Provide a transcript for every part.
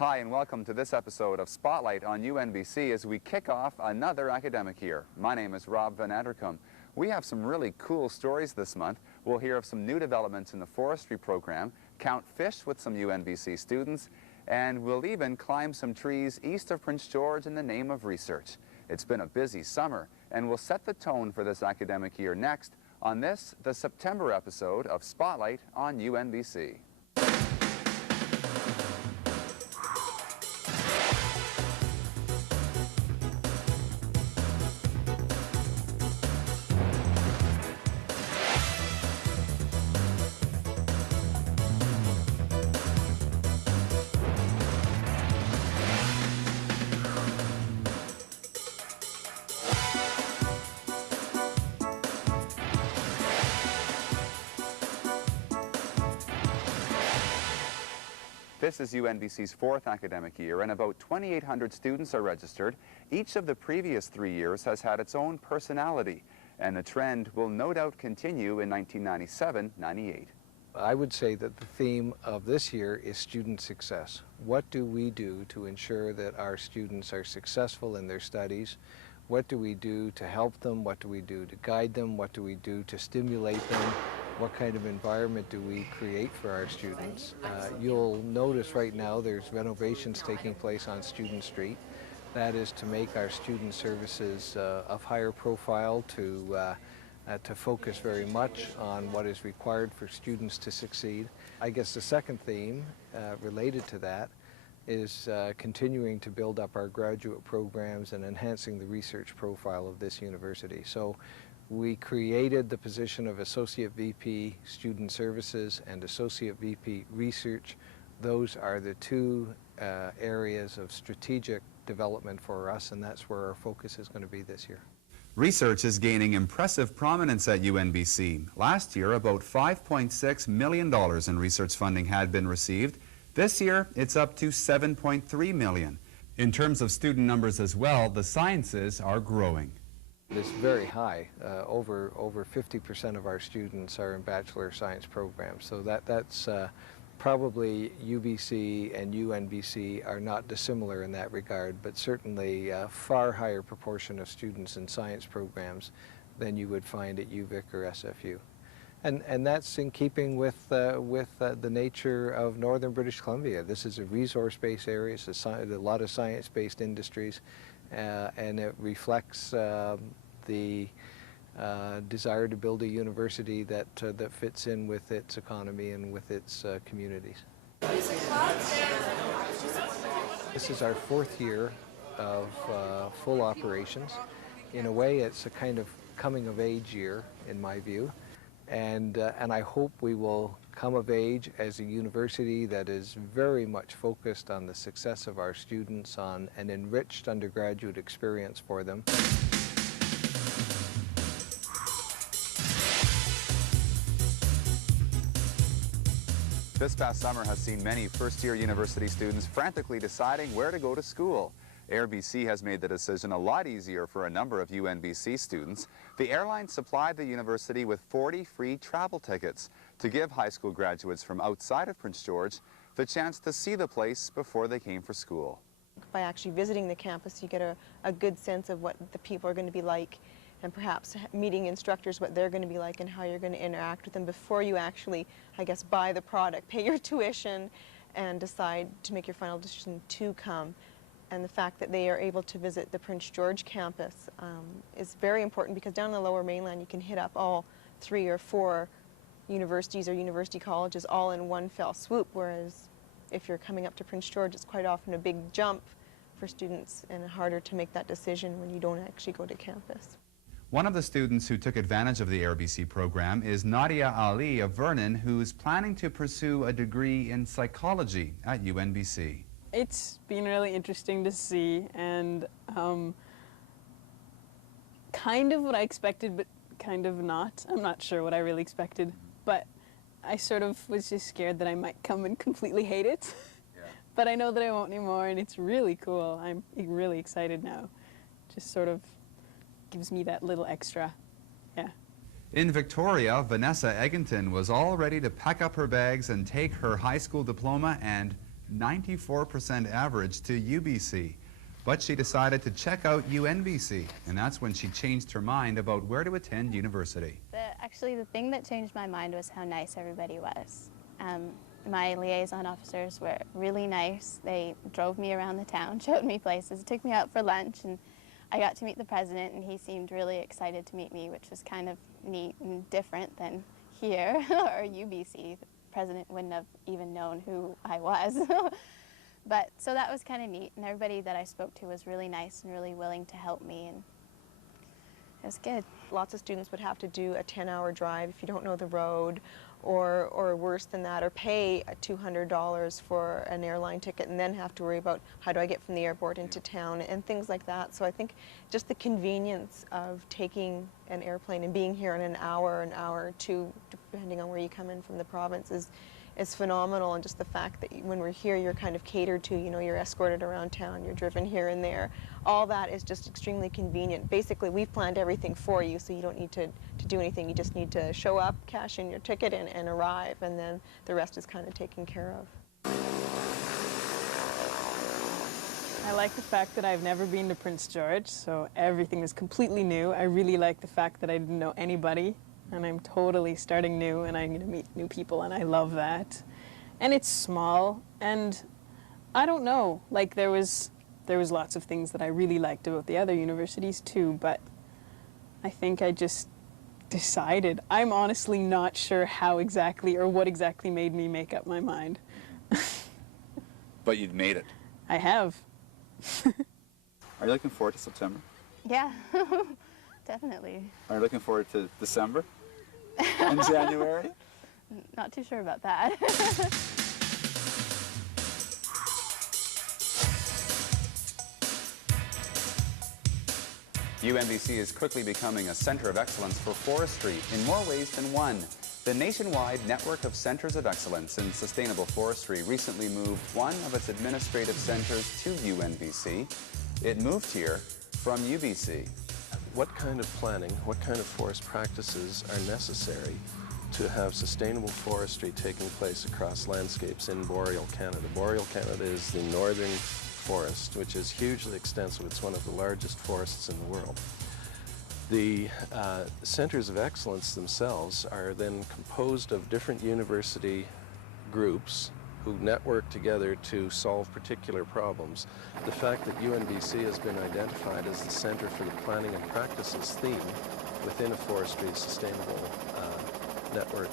Hi and welcome to this episode of Spotlight on UNBC as we kick off another academic year. My name is Rob Van Addercombe. We have some really cool stories this month. We'll hear of some new developments in the forestry program, count fish with some UNBC students, and we'll even climb some trees east of Prince George in the name of research. It's been a busy summer, and we'll set the tone for this academic year next on this, the September episode of Spotlight on UNBC. This is UNBC's fourth academic year, and about 2,800 students are registered. Each of the previous 3 years has had its own personality, and the trend will no doubt continue in 1997-98. I would say that the theme of this year is student success. What do we do to ensure that our students are successful in their studies? What do we do to help them? What do we do to guide them? What do we do to stimulate them? What kind of environment do we create for our students? You'll notice right now there's renovations taking place on Student Street. That is to make our student services of higher profile, to focus very much on what is required for students to succeed. I guess the second theme related to that is continuing to build up our graduate programs and enhancing the research profile of this university. So we created the position of Associate VP Student Services and Associate VP Research. Those are the two areas of strategic development for us, and that's where our focus is going to be this year. Research is gaining impressive prominence at UNBC. Last year, about $5.6 million in research funding had been received. This year, it's up to $7.3 million. In terms of student numbers as well, the sciences are growing. It's very high. Over 50% of our students are in Bachelor of Science programs. So that's probably UBC and UNBC are not dissimilar in that regard, but certainly a far higher proportion of students in science programs than you would find at UVic or SFU. And that's in keeping with the nature of northern British Columbia. This is a resource-based area. It's a lot of science-based industries, and it reflects the desire to build a university that fits in with its economy and with its communities. This is our fourth year of full operations. In a way, it's a kind of coming-of-age year, in my view. And I hope we will come of age as a university that is very much focused on the success of our students, on an enriched undergraduate experience for them. This past summer has seen many first-year university students frantically deciding where to go to school. AirBC has made the decision a lot easier for a number of UNBC students. The airline supplied the university with 40 free travel tickets to give high school graduates from outside of Prince George the chance to see the place before they came for school. By actually visiting the campus, you get a good sense of what the people are going to be like, and perhaps meeting instructors, what they're going to be like and how you're going to interact with them before you actually, I guess, buy the product, pay your tuition, and decide to make your final decision to come. And the fact that they are able to visit the Prince George campus is very important, because down in the Lower Mainland you can hit up all 3 or 4 universities or university colleges all in one fell swoop, whereas if you're coming up to Prince George, it's quite often a big jump for students and harder to make that decision when you don't actually go to campus. One of the students who took advantage of the AirBC program is Nadia Ali of Vernon, who's planning to pursue a degree in psychology at UNBC. It's been really interesting to see, and kind of what I expected, but kind of not. I'm not sure what I really expected, but I sort of was just scared that I might come and completely hate it. Yeah. But I know that I won't anymore, and it's really cool. I'm really excited now. Just sort of gives me that little extra, yeah. In Victoria, Vanessa Egginton was all ready to pack up her bags and take her high school diploma and 94% average to UBC. But she decided to check out UNBC, and that's when she changed her mind about where to attend university. Actually, the thing that changed my mind was how nice everybody was. My liaison officers were really nice. They drove me around the town, showed me places, took me out for lunch, and I got to meet the president, and he seemed really excited to meet me, which was kind of neat and different than here or UBC. The president wouldn't have even known who I was. But so that was kind of neat, and everybody that I spoke to was really nice and really willing to help me, and it was good. Lots of students would have to do a 10-hour drive if you don't know the road, or worse than that, or pay $200 for an airline ticket and then have to worry about how do I get from the airport into town and things like that. So I think just the convenience of taking an airplane and being here in an hour or two, depending on where you come in from the province, is phenomenal. And just the fact that when we're here, you're kind of catered to, you know, you're escorted around town, you're driven here and there. All that is just extremely convenient. Basically, we've planned everything for you, so you don't need to do anything. You just need to show up, cash in your ticket, and arrive, and then the rest is kind of taken care of. I like the fact that I've never been to Prince George, so everything is completely new. I really like the fact that I didn't know anybody, and I'm totally starting new, and I'm going to meet new people, and I love that. And it's small, and I don't know, like there was lots of things that I really liked about the other universities too, but I think I just decided. I'm honestly not sure how exactly or what exactly made me make up my mind. But you've made it. I have. Are you looking forward to September? Yeah, definitely. Are you looking forward to December and January? Not too sure about that. UNBC is quickly becoming a center of excellence for forestry in more ways than one. The nationwide network of centers of excellence in sustainable forestry recently moved one of its administrative centers to UNBC. It moved here from UBC. What kind of planning, what kind of forest practices are necessary to have sustainable forestry taking place across landscapes in Boreal Canada? Boreal Canada is the northern forest, which is hugely extensive. It's one of the largest forests in the world. The centers of excellence themselves are then composed of different university groups who network together to solve particular problems. The fact that UNBC has been identified as the center for the planning and practices theme within a forestry sustainable network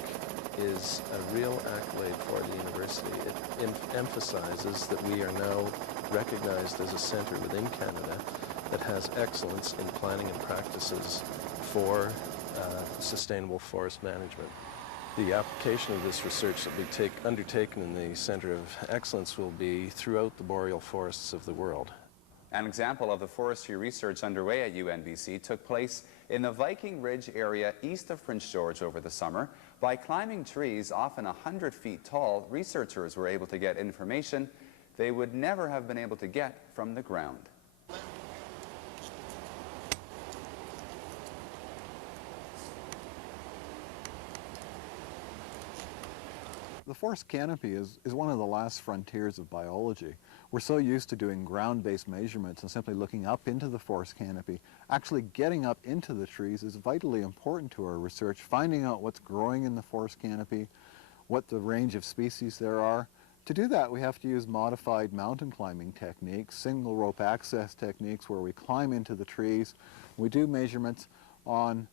is a real accolade for the university. It emphasizes that we are now recognized as a center within Canada that has excellence in planning and practices for sustainable forest management. The application of this research that will be undertaken in the Center of Excellence will be throughout the boreal forests of the world. An example of the forestry research underway at UNBC took place in the Viking Ridge area east of Prince George over the summer. By climbing trees often 100 feet tall, researchers were able to get information they would never have been able to get from the ground. The forest canopy is one of the last frontiers of biology. We're so used to doing ground-based measurements and simply looking up into the forest canopy. Actually getting up into the trees is vitally important to our research, finding out what's growing in the forest canopy, what the range of species there are. To do that, we have to use modified mountain climbing techniques, single rope access techniques where we climb into the trees. We do measurements on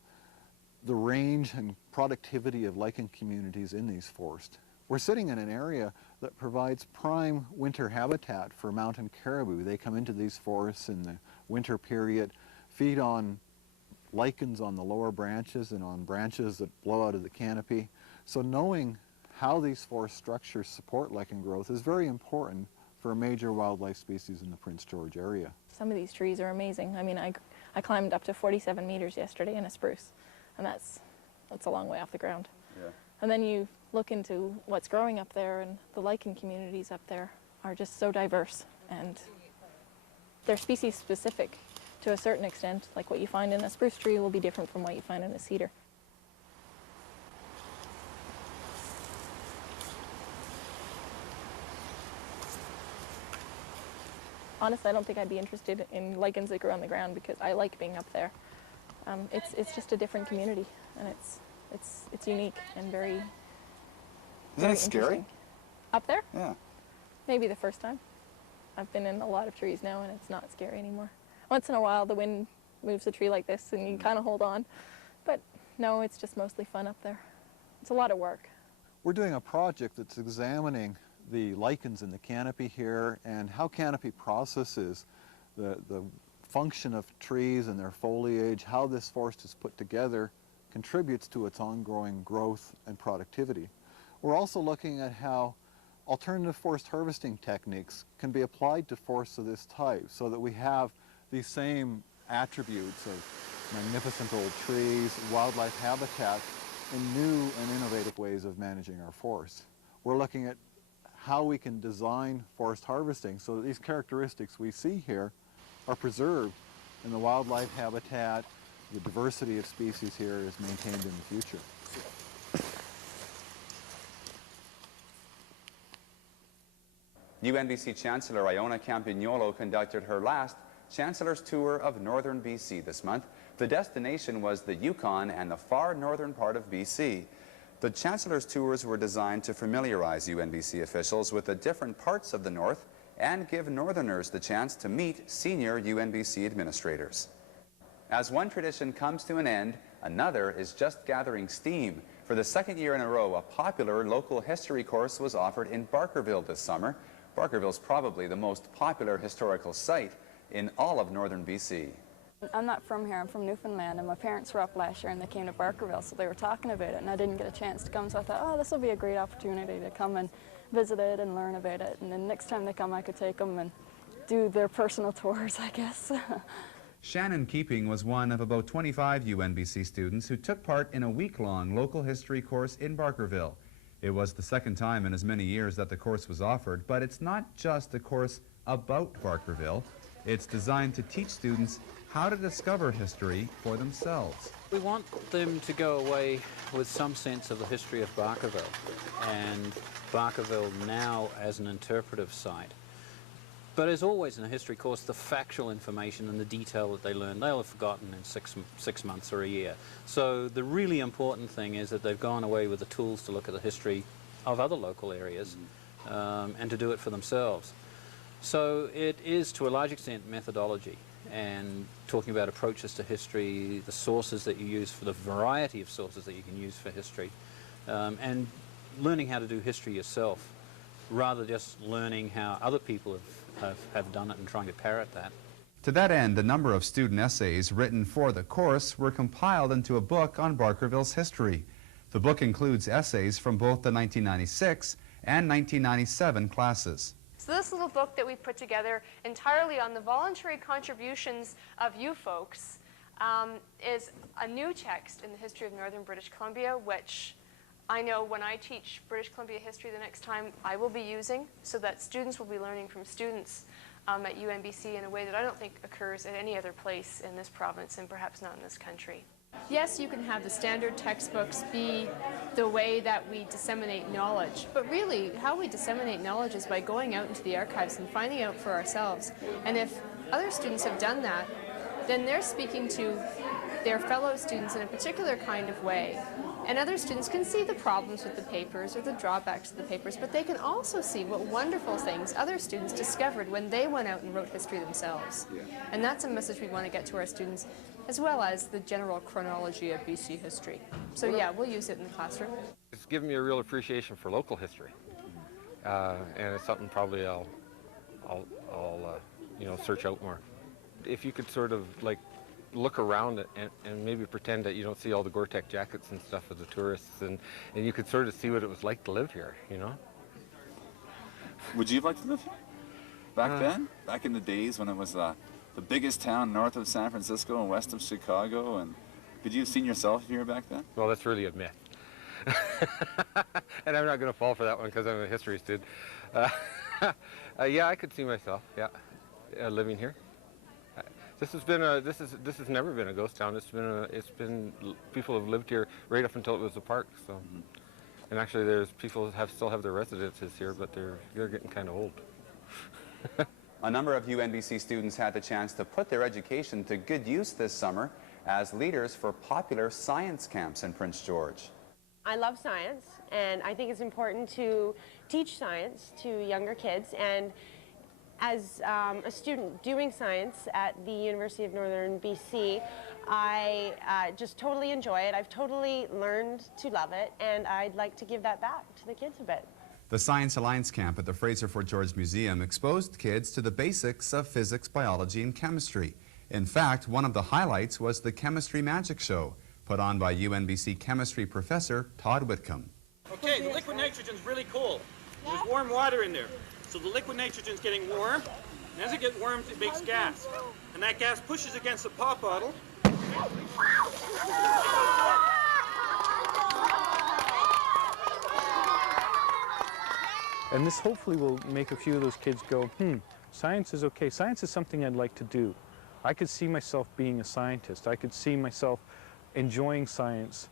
the range and productivity of lichen communities in these forests. We're sitting in an area that provides prime winter habitat for mountain caribou. They come into these forests in the winter period, feed on lichens on the lower branches and on branches that blow out of the canopy. So knowing how these forest structures support lichen growth is very important for a major wildlife species in the Prince George area. Some of these trees are amazing. I mean, I climbed up to 47 meters yesterday in a spruce, and that's a long way off the ground. Yeah. And then you look into what's growing up there, and the lichen communities up there are just so diverse, and they're species specific to a certain extent. Like what you find in a spruce tree will be different from what you find in a cedar. honestly, I don't think I'd be interested in lichens that grow on the ground because I like being up there. It's just a different community, and it's unique and very Isn't it scary? interesting. Up there? Yeah. Maybe the first time. I've been in a lot of trees now, and it's not scary anymore. Once in a while, the wind moves a tree like this, and you kind of hold on. But no, it's just mostly fun up there. It's a lot of work. We're doing a project that's examining the lichens in the canopy here and how canopy processes the function of trees and their foliage, how this forest is put together contributes to its ongoing growth and productivity. We're also looking at how alternative forest harvesting techniques can be applied to forests of this type so that we have these same attributes of magnificent old trees, wildlife habitat, and new and innovative ways of managing our forests. We're looking at how we can design forest harvesting so that these characteristics we see here are preserved and the wildlife habitat, the diversity of species here is maintained in the future. UNBC Chancellor Iona Campagnolo conducted her last Chancellor's Tour of Northern BC this month. The destination was the Yukon and the far northern part of BC. The Chancellor's Tours were designed to familiarize UNBC officials with the different parts of the North and give Northerners the chance to meet senior UNBC administrators. As one tradition comes to an end, another is just gathering steam. For the second year in a row, a popular local history course was offered in Barkerville this summer. Barkerville's probably the most popular historical site in all of northern BC. I'm not from here, I'm from Newfoundland, and my parents were up last year and they came to Barkerville, so they were talking about it, and I didn't get a chance to come, so I thought, oh, this will be a great opportunity to come and visit it and learn about it, and then next time they come I could take them and do their personal tours, I guess. Shannon Keeping was one of about 25 UNBC students who took part in a week-long local history course in Barkerville. It was the second time in as many years that the course was offered, but it's not just a course about Barkerville. It's designed to teach students how to discover history for themselves. We want them to go away with some sense of the history of Barkerville and Barkerville now as an interpretive site. But as always in a history course, the factual information and the detail that they learn, they'll have forgotten in six months or a year. So the really important thing is that they've gone away with the tools to look at the history of other local areas and to do it for themselves. So it is, to a large extent, methodology and talking about approaches to history, the sources that you use for the variety of sources that you can use for history, and learning how to do history yourself, rather just learning how other people have done it and trying to parrot that. To that end, a number of student essays written for the course were compiled into a book on Barkerville's history. The book includes essays from both the 1996 and 1997 classes. So this little book that we put together entirely on the voluntary contributions of you folks is a new text in the history of northern British Columbia, which I know when I teach British Columbia history the next time I will be using, so that students will be learning from students at UNBC in a way that I don't think occurs at any other place in this province and perhaps not in this country. Yes, you can have the standard textbooks be the way that we disseminate knowledge, but really how we disseminate knowledge is by going out into the archives and finding out for ourselves. And if other students have done that, then they're speaking to their fellow students in a particular kind of way. And other students can see the problems with the papers or the drawbacks of the papers, but they can also see what wonderful things other students discovered when they went out and wrote history themselves. And that's a message we want to get to our students, as well as the general chronology of BC history. So yeah, we'll use it in the classroom. It's given me a real appreciation for local history, and it's something probably I'll you know, search out more. If you could sort of like look around it and maybe pretend that you don't see all the Gore-Tex jackets and stuff of the tourists, and you could sort of see what it was like to live here, you know? Would you have liked to live here? Back then? Back in the days when it was the biggest town north of San Francisco and west of Chicago, and could you have seen yourself here back then? Well, that's really a myth. And I'm not going to fall for that one because I'm a history student. Yeah, I could see myself, yeah, living here. This has never been a ghost town. It's been people have lived here right up until it was a park. So, and actually, there's people still have their residences here, but they're getting kind of old. A number of UNBC students had the chance to put their education to good use this summer as leaders for popular science camps in Prince George. I love science, and I think it's important to teach science to younger kids. And as a student doing science at the University of Northern BC, I just totally enjoy it. I've totally learned to love it, and I'd like to give that back to the kids a bit. The Science Alliance camp at the Fraser Fort George Museum exposed kids to the basics of physics, biology, and chemistry. In fact, one of the highlights was the Chemistry Magic Show, put on by UNBC chemistry professor Todd Whitcomb. Okay, the liquid nitrogen's really cold. There's warm water in there. So the liquid nitrogen's getting warm, and as it gets warm, it makes gas. And that gas pushes against the pop bottle. And this hopefully will make a few of those kids go, science is okay. Science is something I'd like to do. I could see myself being a scientist. I could see myself enjoying science,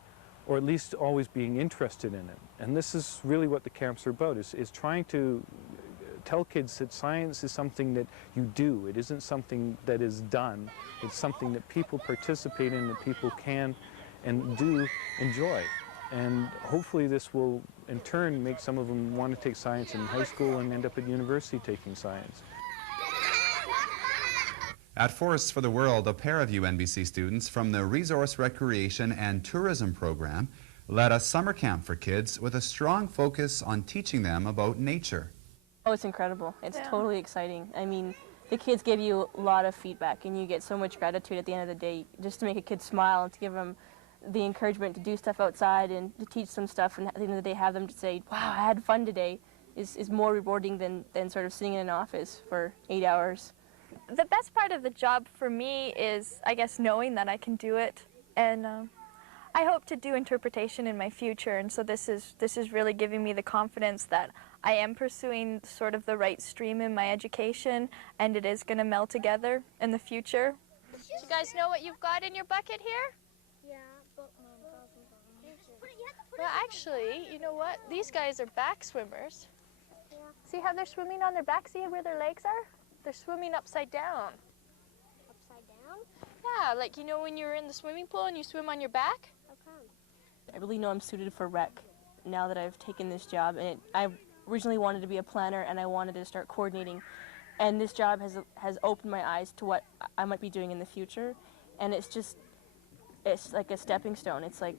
or at least always being interested in it. And this is really what the camps are about, is trying to tell kids that science is something that you do. It isn't something that is done. It's something that people participate in, that people can and do enjoy. And hopefully this will, in turn, make some of them want to take science in high school and end up at university taking science. At Forests for the World, a pair of UNBC students from the Resource Recreation and Tourism program led a summer camp for kids with a strong focus on teaching them about nature. Oh, it's incredible. It's totally exciting. I mean, the kids give you a lot of feedback, and you get so much gratitude at the end of the day just to make a kid smile and to give them the encouragement to do stuff outside and to teach them stuff, and at the end of the day have them to say, wow, I had fun today, is more rewarding than sort of sitting in an office for 8 hours. The best part of the job for me is, I guess, knowing that I can do it, and I hope to do interpretation in my future, and so this is really giving me the confidence that I am pursuing sort of the right stream in my education, and it is going to meld together in the future. Do you guys know what you've got in your bucket here? Yeah, but Mom doesn't. Well, actually, you know what? These guys are back swimmers. Yeah. See how they're swimming on their back? See where their legs are? They're swimming upside down. Upside down? Yeah, like, you know when you're in the swimming pool and you swim on your back? How come? I really know I'm suited for rec now that I've taken this job, and I originally wanted to be a planner and I wanted to start coordinating, and this job has opened my eyes to what I might be doing in the future, and it's like a stepping stone. It's like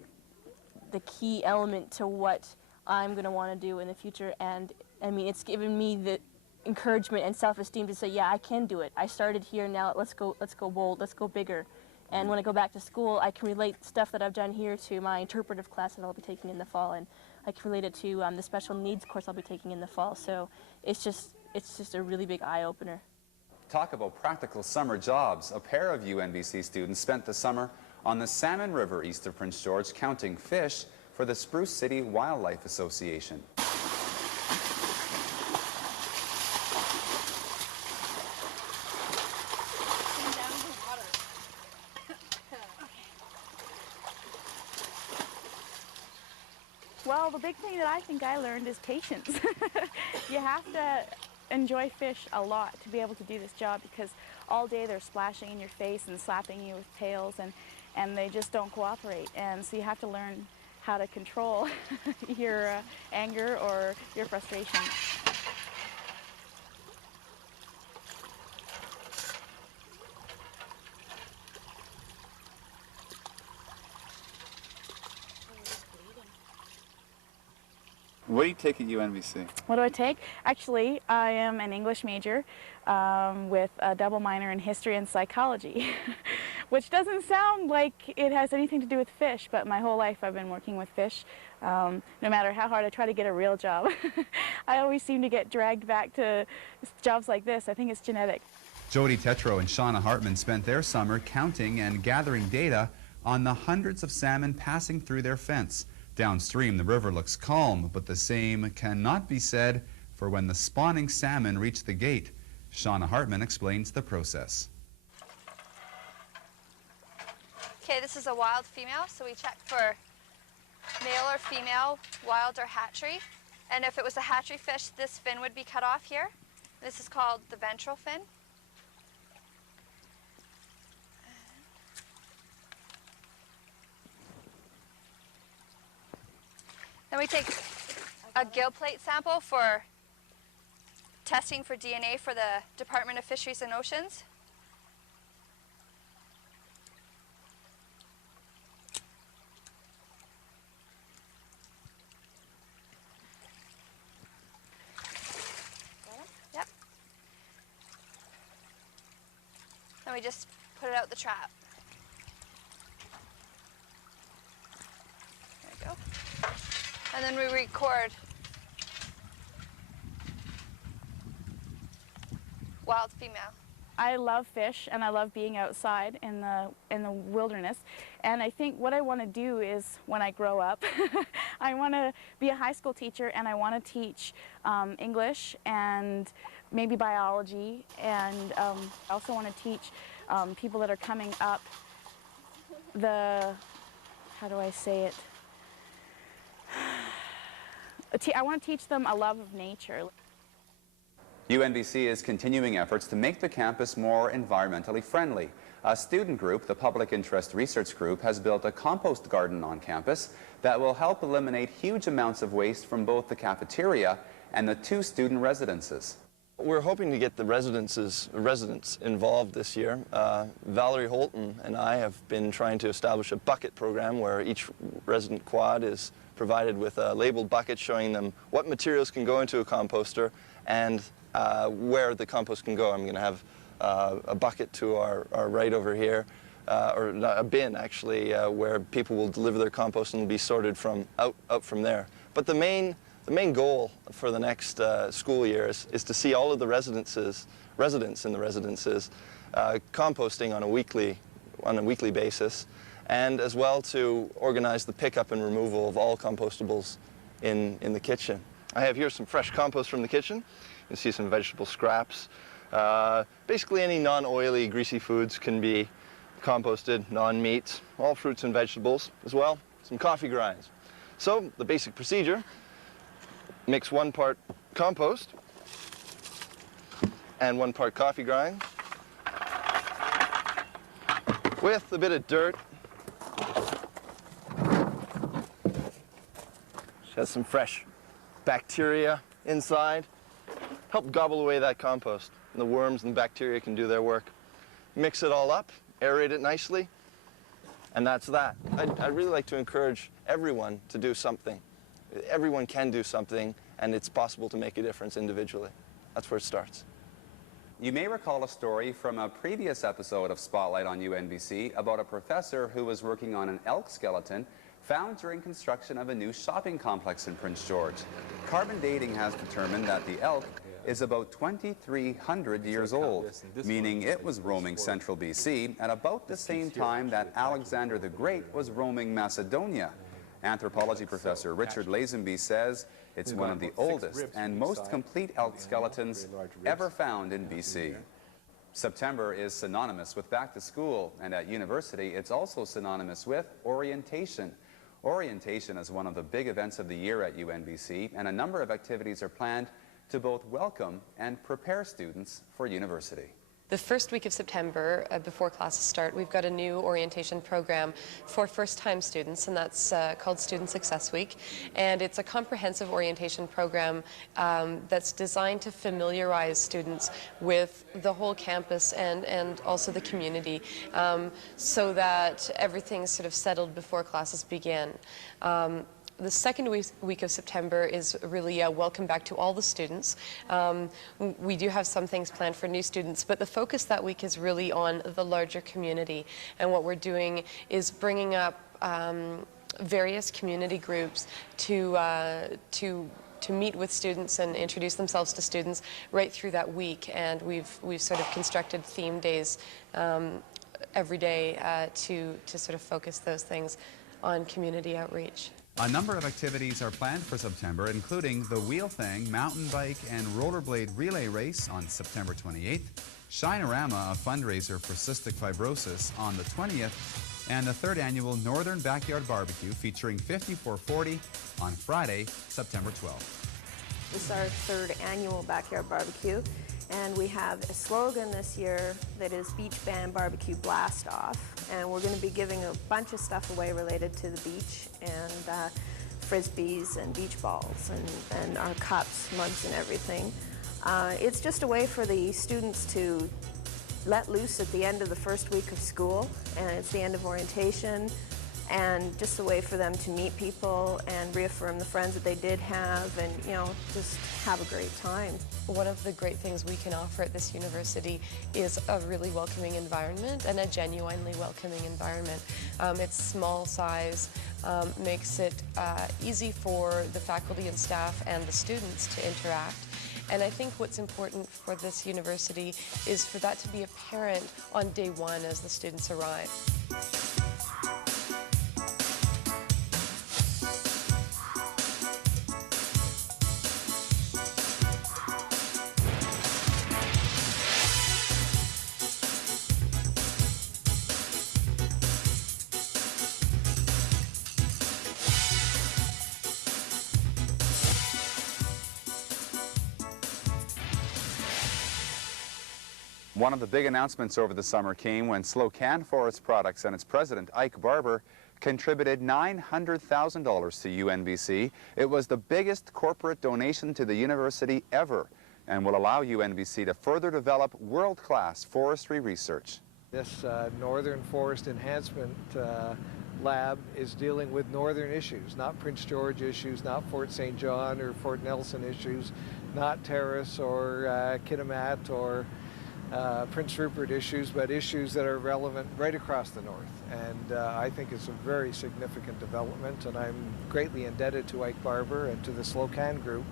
the key element to what I'm going to want to do in the future, and I mean, it's given me the encouragement and self-esteem to say, yeah, I can do it. I started here, now let's go bold, let's go bigger. And when I go back to school, I can relate stuff that I've done here to my interpretive class that I'll be taking in the fall, and I can relate it to the special needs course I'll be taking in the fall. So it's just a really big eye-opener. Talk about practical summer jobs. A pair of UNBC students spent the summer on the Salmon River east of Prince George counting fish for the Spruce City Wildlife Association. Well, the big thing that I think I learned is patience. You have to enjoy fish a lot to be able to do this job, because all day they're splashing in your face and slapping you with tails, and they just don't cooperate. And so you have to learn how to control your anger or your frustration. What do you take at UNBC? What do I take? Actually, I am an English major with a double minor in history and psychology, which doesn't sound like it has anything to do with fish, but my whole life I've been working with fish. No matter how hard I try to get a real job, I always seem to get dragged back to jobs like this. I think it's genetic. Jody Tetro and Shauna Hartman spent their summer counting and gathering data on the hundreds of salmon passing through their fence. Downstream, the river looks calm, but the same cannot be said for when the spawning salmon reach the gate. Shauna Hartman explains the process. Okay, this is a wild female, so we check for male or female, wild or hatchery. And if it was a hatchery fish, this fin would be cut off here. This is called the ventral fin. Then we take a gill plate sample for testing for DNA for the Department of Fisheries and Oceans. Yep. Then we just put it out the trap. There we go. And then we record wild female. I love fish and I love being outside in the wilderness, and I think what I want to do is when I grow up I want to be a high school teacher, and I want to teach English and maybe biology, and I also want to teach people that are coming up how do I say it? I want to teach them a love of nature. UNBC is continuing efforts to make the campus more environmentally friendly. A student group, the Public Interest Research Group, has built a compost garden on campus that will help eliminate huge amounts of waste from both the cafeteria and the 2 student residences. We're hoping to get the residents involved this year. Valerie Holton and I have been trying to establish a bucket program where each resident quad is provided with a labeled bucket showing them what materials can go into a composter and where the compost can go. I'm going to have a bucket to our right over here, or a bin actually, where people will deliver their compost and will be sorted from out from there. But the main goal for the next school year is to see all of the residents in the residences composting on a weekly basis, and as well to organize the pickup and removal of all compostables in the kitchen. I have here some fresh compost from the kitchen. You can see some vegetable scraps. Basically any non-oily, greasy foods can be composted, non-meats, all fruits and vegetables as well, some coffee grinds. So the basic procedure: mix 1 part compost and 1 part coffee grind with a bit of dirt. Which has some fresh bacteria inside. Help gobble away that compost, and the worms and the bacteria can do their work. Mix it all up, aerate it nicely, and that's that. I'd really like to encourage everyone to do something. Everyone can do something, and it's possible to make a difference individually. That's where it starts. You may recall a story from a previous episode of Spotlight on UNBC about a professor who was working on an elk skeleton found during construction of a new shopping complex in Prince George. Carbon dating has determined that the elk is about 2,300 years old, meaning it was roaming central BC at about the same time that Alexander the Great was roaming Macedonia. Anthropology professor Richard Lazenby says it's one of the oldest and most complete elk skeletons ever found in BC. September is synonymous with back to school, and at university it's also synonymous with orientation. Orientation is one of the big events of the year at UNBC, and a number of activities are planned to both welcome and prepare students for university. The first week of September, before classes start, we've got a new orientation program for first-time students, and that's called Student Success Week. And it's a comprehensive orientation program that's designed to familiarize students with the whole campus and also the community, so that everything's sort of settled before classes begin. The second week of September is really a welcome back to all the students. We do have some things planned for new students, but the focus that week is really on the larger community. And what we're doing is bringing up various community groups to meet with students and introduce themselves to students right through that week. And we've sort of constructed theme days every day to sort of focus those things on community outreach. A number of activities are planned for September, including the Wheel Thing mountain bike and rollerblade relay race on September 28th, Shine-A-Rama, a fundraiser for cystic fibrosis, on the 20th, and the 3rd annual Northern Backyard Barbecue featuring 5440 on Friday, September 12th. This is our 3rd annual Backyard Barbecue, And we have a slogan this year that is Beach Band Barbecue Blast Off. And we're going to be giving a bunch of stuff away related to the beach, and frisbees and beach balls and our cups, mugs and everything. It's just a way for the students to let loose at the end of the first week of school, and it's the end of orientation, and just a way for them to meet people and reaffirm the friends that they did have, and just have a great time. One of the great things we can offer at this university is a really welcoming environment, and a genuinely welcoming environment. It's small size, makes it easy for the faculty and staff and the students to interact. And I think what's important for this university is for that to be apparent on day one as the students arrive. One of the big announcements over the summer came when Slocan Forest Products and its president, Ike Barber, contributed $900,000 to UNBC. It was the biggest corporate donation to the university ever, and will allow UNBC to further develop world-class forestry research. This Northern Forest Enhancement Lab is dealing with northern issues, not Prince George issues, not Fort St. John or Fort Nelson issues, not Terrace or Kitimat or Prince Rupert issues, but issues that are relevant right across the north. And I think it's a very significant development, and I'm greatly indebted to Ike Barber and to the Slocan Group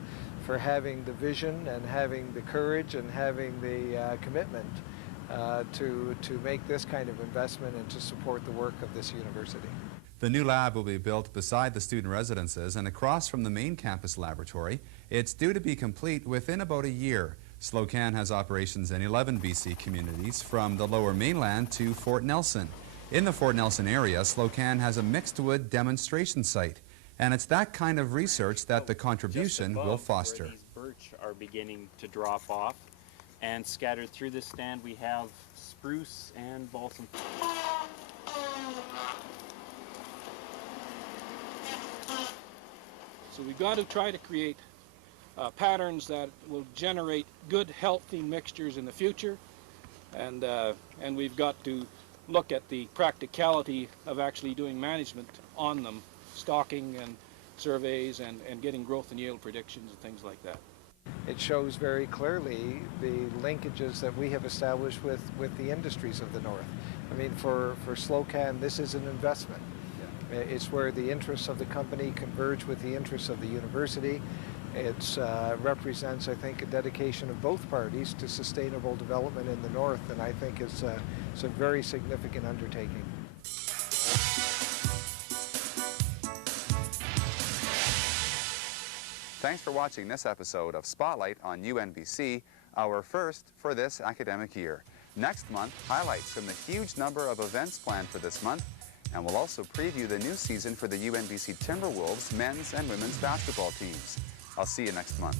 for having the vision and having the courage and having the commitment to make this kind of investment and to support the work of this university. The new lab will be built beside the student residences and across from the main campus laboratory. It's due to be complete within about a year. Slocan has operations in 11 BC communities from the Lower Mainland to Fort Nelson. In the Fort Nelson area, Slocan has a mixed wood demonstration site, and it's that kind of research that the contribution will foster. These birch are beginning to drop off, and scattered through this stand we have spruce and balsam. So we've got to try to create patterns that will generate good, healthy mixtures in the future, and we've got to look at the practicality of actually doing management on them, stocking and surveys and getting growth and yield predictions and things like that. It shows very clearly the linkages that we have established with the industries of the north. I mean, for Slocan, this is an investment. Yeah. It's where the interests of the company converge with the interests of the university. It represents, I think, a dedication of both parties to sustainable development in the north, and I think it's a very significant undertaking. Thanks for watching this episode of Spotlight on UNBC, our first for this academic year. Next month, highlights from the huge number of events planned for this month, and we'll also preview the new season for the UNBC Timberwolves men's and women's basketball teams. I'll see you next month.